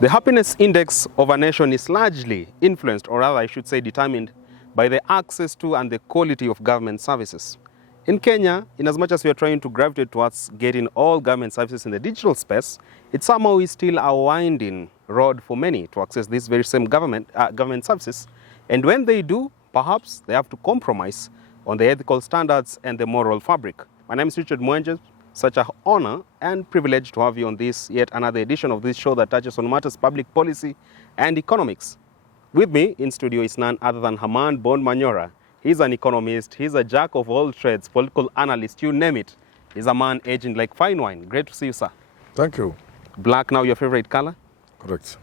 The happiness index of a nation is largely influenced, or rather I should say determined, by the access to and the quality of government services. In Kenya, in as much as we are trying to gravitate towards getting all government services in the digital space, it somehow is still a winding road for many to access these very same government services. And when they do, perhaps they have to compromise on the ethical standards and the moral fabric. My name is Richard Mwenje. Such an honor and privilege to have you on this yet another edition of this show that touches on matters public policy and economics. With me in studio is none other than Herman Manyora. He's an economist, he's a jack of all trades, political analyst, you name it. He's a man aging like fine wine. Great to see you, sir. Thank you. Black now your favorite color? Correct.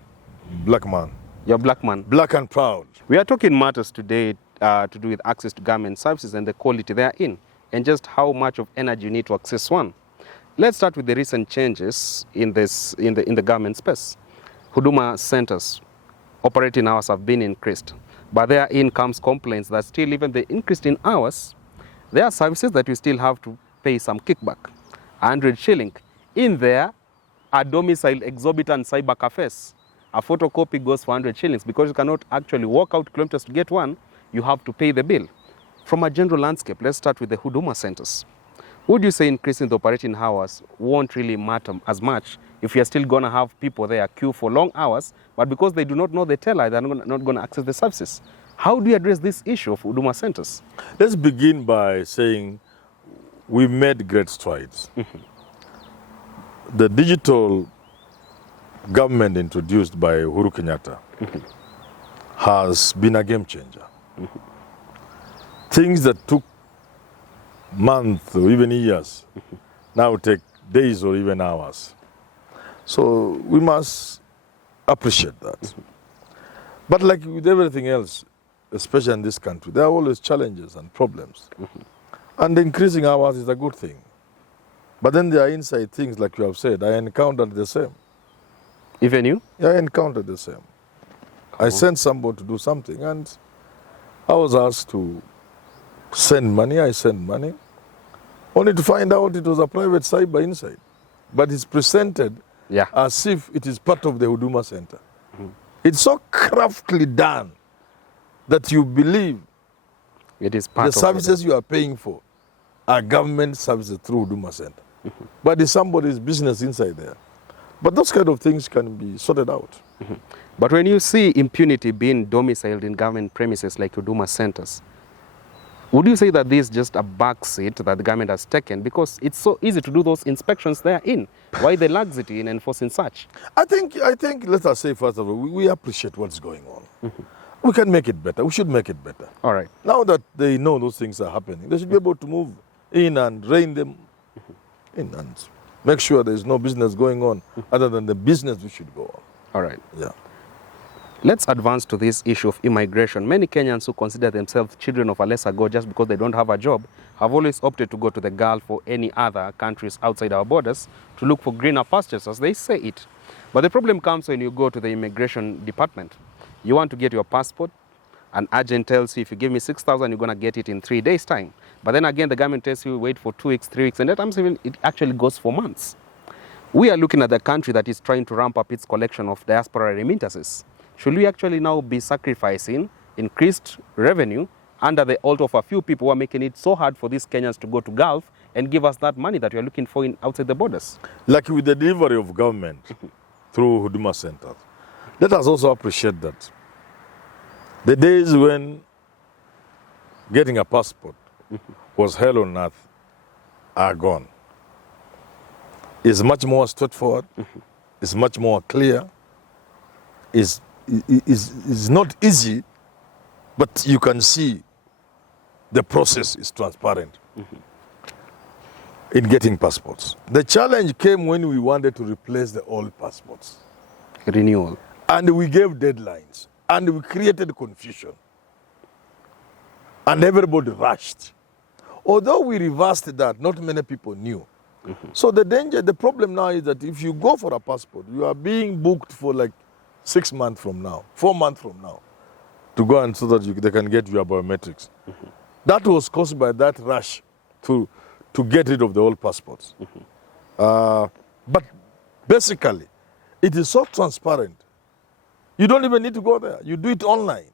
Black man. You're black man. Black and proud. We are talking matters today to do with access to government services and the quality therein, and just how much of energy you need to access one. Let's start with the recent changes in the government space. Huduma centers operating hours have been increased, but therein comes complaints that still even the increase in hours, there are services that you still have to pay some kickback. 100 shilling. In there, a domicile exorbitant cyber cafes. A photocopy goes for 100 shillings because you cannot actually walk out kilometers to get one, you have to pay the bill. From a general landscape, let's start with the Huduma centers. Would you say increasing the operating hours won't really matter as much if you're still going to have people there queue for long hours, but because they do not know the teller, they're not going to access the services? How do you address this issue of Huduma centers? Let's begin by saying we made great strides. The digital government introduced by Uhuru Kenyatta has been a game changer. Things that took months or even years now take days or even hours. So we must appreciate that. But like with everything else, especially in this country, there are always challenges and problems. And increasing hours is a good thing. But then there are inside things, like you have said, I encountered the same. Even you? Yeah, I encountered the same. I sent somebody to do something and I was asked to send money, I sent money, only to find out it was a private cyber inside. But it's presented as if it is part of the Huduma Center. It's so craftily done that you believe it is part the services you are paying for are government services through Huduma Center. But it's somebody's business inside there. But those kind of things can be sorted out. But when you see impunity being domiciled in government premises like Huduma centers, would you say that this is just a backseat that the government has taken because it's so easy to do those inspections therein? Why the laxity in enforcing such? I think let us say first of all, we appreciate what's going on. We can make it better. We should make it better. All right. Now that they know those things are happening, they should be able to move in and rein them in and make sure there is no business going on other than the business we should go on. All right. Yeah. Let's advance to this issue of immigration. Many Kenyans who consider themselves children of a lesser God just because they don't have a job have always opted to go to the Gulf or any other countries outside our borders to look for greener pastures, as they say it. But the problem comes when you go to the immigration department. You want to get your passport. An agent tells you, if you give me 6,000, you're going to get it in 3 days' time. But then again, the government tells you, wait for 2 weeks, 3 weeks, and at times even it actually goes for months. We are looking at the country that is trying to ramp up its collection of diaspora remittances. Should we actually now be sacrificing increased revenue under the altar of a few people who are making it so hard for these Kenyans to go to Gulf and give us that money that we are looking for outside the borders? Like with the delivery of government through Huduma centers, let us also appreciate that the days when getting a passport was hell on earth are gone. It's much more straightforward, it's much more clear, it's not easy, but you can see the process is transparent in getting passports. The challenge came when we wanted to replace the old passports. Renewal. And we gave deadlines, and we created confusion. And everybody rushed. Although we reversed that, not many people knew. So the problem now is that if you go for a passport, you are being booked for like 6 months from now, 4 months from now, to go and so that they can get your biometrics. That was caused by that rush to get rid of the old passports. But basically, it is so transparent You don't even need to go there. You do it online.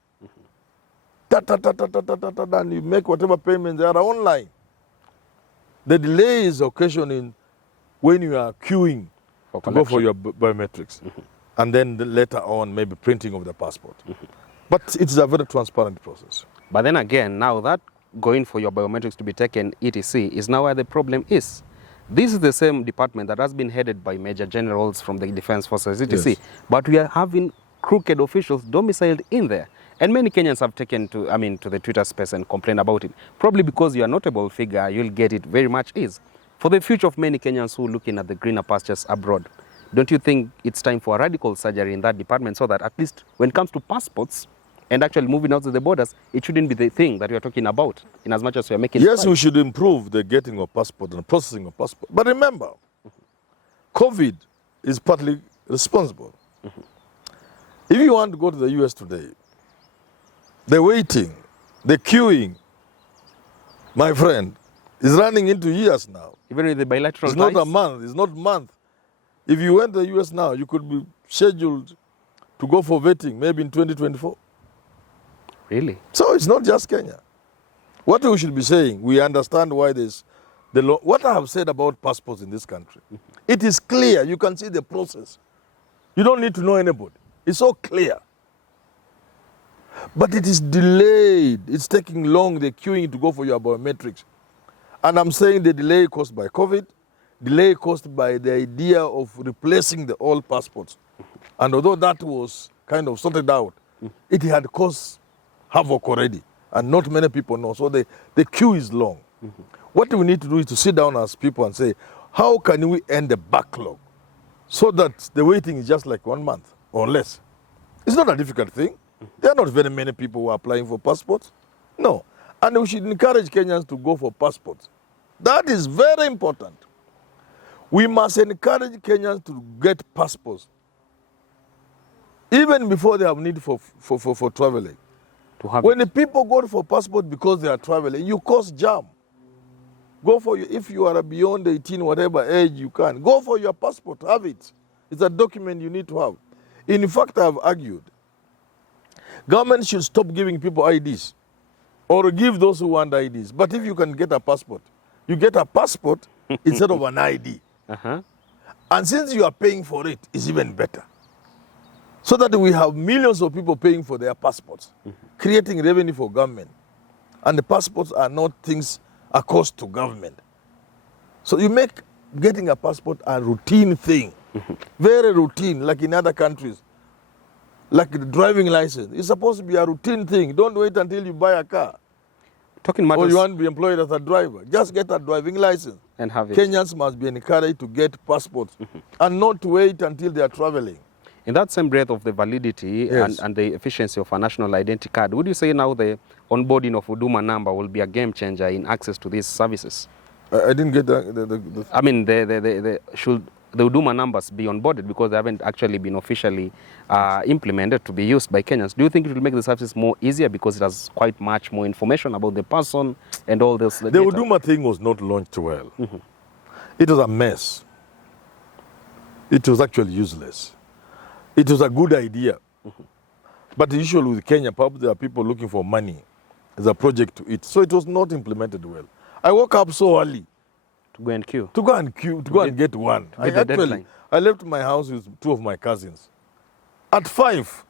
And you make whatever payments there are online. The delay is occasioning when you are queuing to go for your biometrics. And then later on, maybe printing of the passport. But it's a very transparent process. But then again, now that going for your biometrics to be taken, etc., is now where the problem is. This is the same department that has been headed by major generals from the defense forces, etc. Yes. But we are having crooked officials domiciled in there. And many Kenyans have taken to the Twitter space and complained about it. Probably because you're a notable figure, you'll get it very much ease. For the future of many Kenyans who are looking at the greener pastures abroad, don't you think it's time for a radical surgery in that department so that at least when it comes to passports and actually moving out to the borders, it shouldn't be the thing that we are talking about in as much as we are making Yes, we should improve the getting of passport and processing of passport. But remember, COVID is partly responsible. If you want to go to the US today, the waiting, the queuing, my friend, is running into years now. Even with the bilateral It's not a month, it's not a month. If you went to the US now, you could be scheduled to go for vetting maybe in 2024. Really? So it's not just Kenya. What we should be saying, we understand why there's the law. What I have said about passports in this country, it is clear. You can see the process. You don't need to know anybody. It's so clear. But it is delayed. It's taking long, the queuing to go for your biometrics. And I'm saying the delay caused by COVID, delay caused by the idea of replacing the old passports. And although that was kind of sorted out, it had caused havoc already. And not many people know. So the queue is long. What we need to do is to sit down as people and say, how can we end the backlog so that the waiting is just like 1 month or less? It's not a difficult thing. There are not very many people who are applying for passports. No. And we should encourage Kenyans to go for passports. That is very important. We must encourage Kenyans to get passports even before they have need for traveling. When the people go for passport because they are traveling, you cause jam. Go for your, if you are beyond 18, whatever age you can, go for your passport, have it. It's a document you need to have. In fact, I have argued, government should stop giving people IDs or give those who want IDs. But if you can get a passport, you get a passport instead of an ID. And since you are paying for it, it's even better. So that we have millions of people paying for their passports, creating revenue for government. And the passports are not things a cost to government. So you make getting a passport a routine thing, very routine, like in other countries. Like the driving license. It's supposed to be a routine thing. Don't wait until you buy a car. Talking matters. Or you want to be employed as a driver. Just get a driving license. And have it. Kenyans must be encouraged to get passports and not to wait until they are traveling. In that same breath of the validity and the efficiency of a national identity card, would you say now the onboarding of Huduma number will be a game changer in access to these services? I didn't get the I mean, should the Huduma numbers be onboarded because they haven't actually been officially implemented to be used by Kenyans? Do you think it will make the services more easier because it has quite much more information about the person and all this? The Huduma thing was not launched well. It was a mess. It was actually useless. It was a good idea. But the issue with Kenya, probably there are people looking for money as a project to it. So it was not implemented well. I woke up so early. To go and queue? To go and queue, to go and get one. I left my house with 2 of my cousins at 5.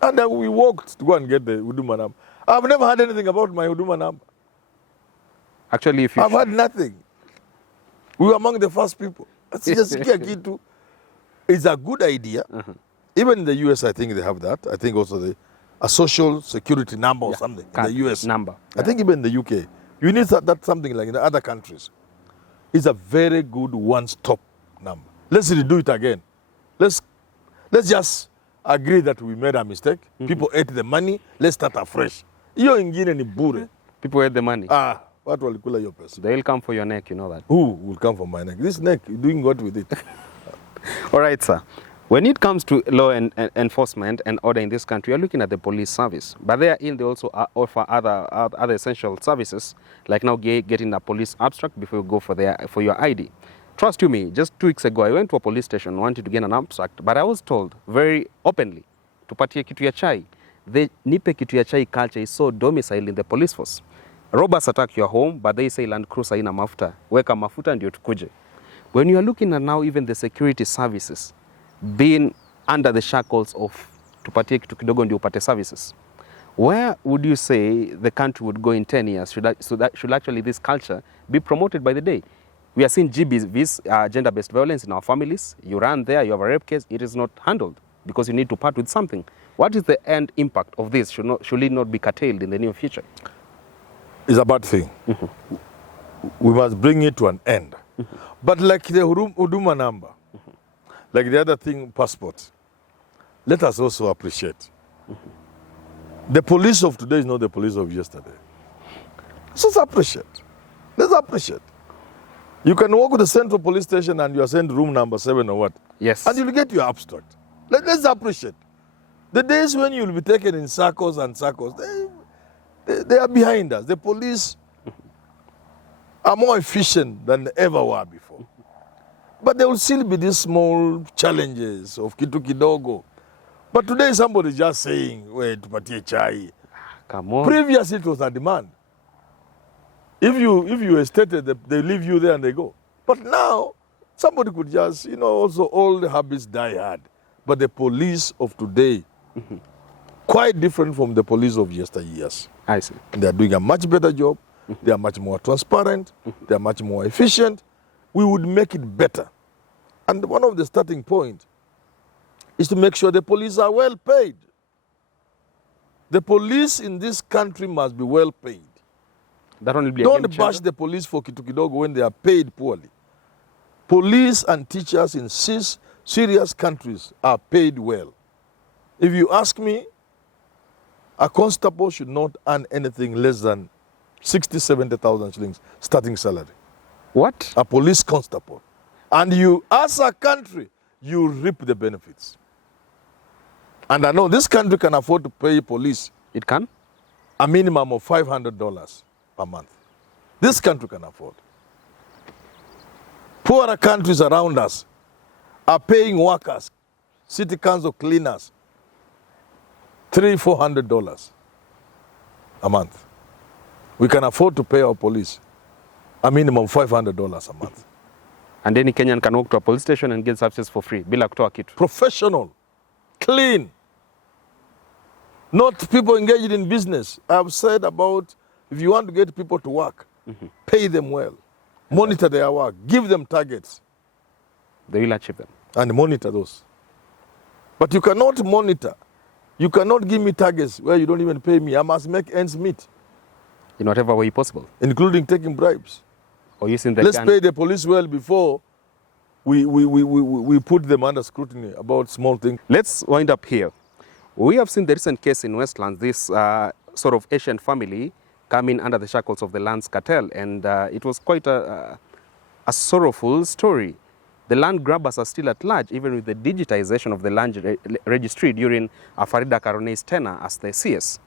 And then we walked to go and get the Huduma number. I've never had anything about my Huduma number. Actually, if you... I've had nothing. We were among the first people. It's a good idea. Even in the US, I think they have that. I think also a social security number or something in the US. Number. I think even in the UK. You need that something like in the other countries. It's a very good one-stop number. Let's redo it again. Let's just agree that we made a mistake. People ate the money. Let's start afresh. People ate the money. What will kill your person? They'll come for your neck, you know that. Who will come for my neck? This neck, you're doing what with it? All right, sir. When it comes to law enforcement and order in this country, you're looking at the police service. But therein, they also offer other essential services, like now getting a police abstract before you go for your ID. Trust you me, just 2 weeks ago, I went to a police station, wanted to get an abstract, but I was told very openly tupatie kitu ya chai. The nipe kitu ya chai culture is so domiciled in the police force. Robbers attack your home, but they say Land Cruiser ina mafuta. Weka mafuta ndio tukuje. When you are looking at now even the security services being under the shackles of tupatie kitu kidogo ndio upate services, where would you say the country would go in 10 years? Should actually this culture be promoted by the day? We are seeing GBVs, gender-based violence in our families. You run there, you have a rape case, it is not handled because you need to part with something. What is the end impact of this? Should it not be curtailed in the near future? It's a bad thing. We must bring it to an end. But like the Huduma number, like the other thing, passport, let us also appreciate. The police of today is not the police of yesterday. So let's appreciate. Let's appreciate. You can walk to the central police station and you are sent room number 7 or what? Yes. And you'll get your abstract. Let's appreciate. The days when you'll be taken in circles and circles, they are behind us. The police are more efficient than they ever were before. But there will still be these small challenges of kitu kidogo. But today somebody is just saying, wait, tupatie chai. Come on. Previously it was a demand. If you estated, they leave you there and they go. But now, somebody could just, also all the habits die hard. But the police of today, quite different from the police of yesteryears. I see. They are doing a much better job. They are much more transparent. They are much more efficient. We would make it better. And one of the starting points is to make sure the police are well paid. The police in this country must be well paid. That will be Don't bash the police for kitu kidogo when they are paid poorly. Police and teachers in serious countries are paid well. If you ask me, a constable should not earn anything less than 60, 70,000 shillings starting salary. What? A police constable. And you, as a country, you reap the benefits. And I know this country can afford to pay police It can? a minimum of $500 per month. This country can afford. Poorer countries around us are paying workers, city council cleaners, $300-400 a month. We can afford to pay our police a minimum of $500 a month. And any Kenyan can walk to a police station and get services for free. Bila kutoa kitu. Professional, clean, not people engaged in business. I've said about if you want to get people to work, pay them well, monitor their work, give them targets. They will achieve them. And monitor those. But you cannot monitor. You cannot give me targets where you don't even pay me. I must make ends meet. In whatever way possible. Including taking bribes. Or using the Let's gun. pay the police well before we put them under scrutiny about small things. Let's wind up here. We have seen the recent case in Westlands, this sort of Asian family coming under the shackles of the lands cartel, and it was quite a sorrowful story. The land grabbers are still at large, even with the digitization of the land registry during Farida Karonei's tenure as the CS.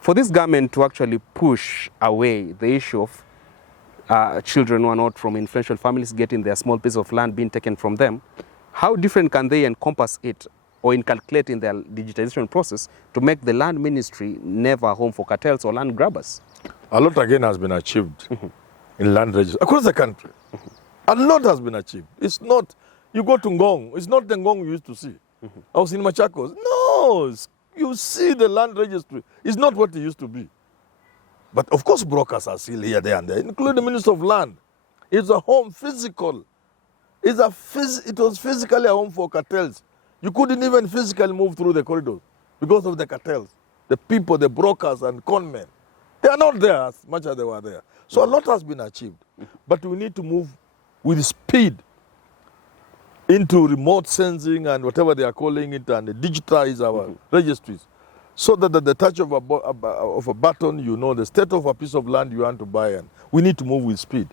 For this government to actually push away the issue of children who are not from influential families getting their small piece of land being taken from them, how different can they encompass it or inculcate in their digitization process to make the land ministry never a home for cartels or land grabbers? A lot again has been achieved in land registry across the country. A lot has been achieved. It's not, you go to Ngong, it's not the Ngong you used to see. I was in Machakos. No, you see the land registry. It's not what it used to be. But of course brokers are still here, there and there, including the Minister of Land. It's a home physical. It was physically a home for cartels. You couldn't even physically move through the corridors because of the cartels. The people, the brokers and conmen. They are not there as much as they were there. So a lot has been achieved. But we need to move with speed into remote sensing and whatever they are calling it and digitize our registries so that at the touch of a button, you know the state of a piece of land you want to buy. And we need to move with speed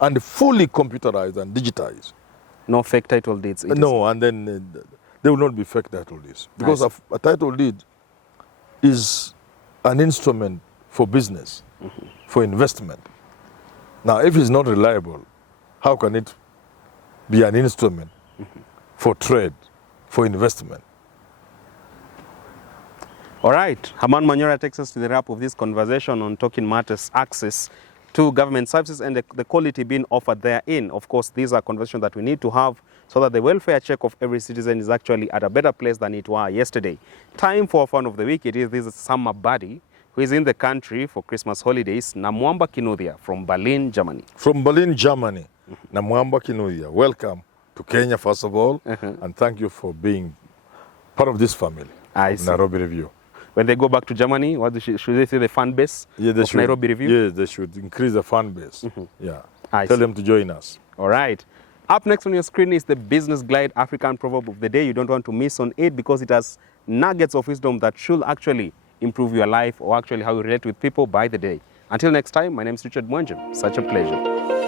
and fully computerize and digitize. No fake title deeds. No, and then there will not be fake title deeds. Because a title deed is an instrument for business, for investment. Now, if it's not reliable, how can it be an instrument for trade, for investment? All right, Herman Manyora takes us to the wrap of this conversation on Talking Matters access to government services and the quality being offered therein. Of course, these are conversations that we need to have so that the welfare check of every citizen is actually at a better place than it was yesterday. Time for Fun of the Week. It is this summer buddy who is in the country for Christmas holidays, Namwamba Kinuthia from Berlin, Germany. From Berlin, Germany, Namwamba Kinuthia. Welcome to Kenya, first of all, and thank you for being part of this family of Nairobi Review. When they go back to Germany, should they say the fan base of Nairobi Review? Yes, they should increase the fan base. Yeah. Tell them to join us. All right. Up next on your screen is the Business Glide African Proverb of the Day. You don't want to miss on it because it has nuggets of wisdom that should actually improve your life or actually how you relate with people by the day. Until next time, my name is Richard Mwenjem. Such a pleasure.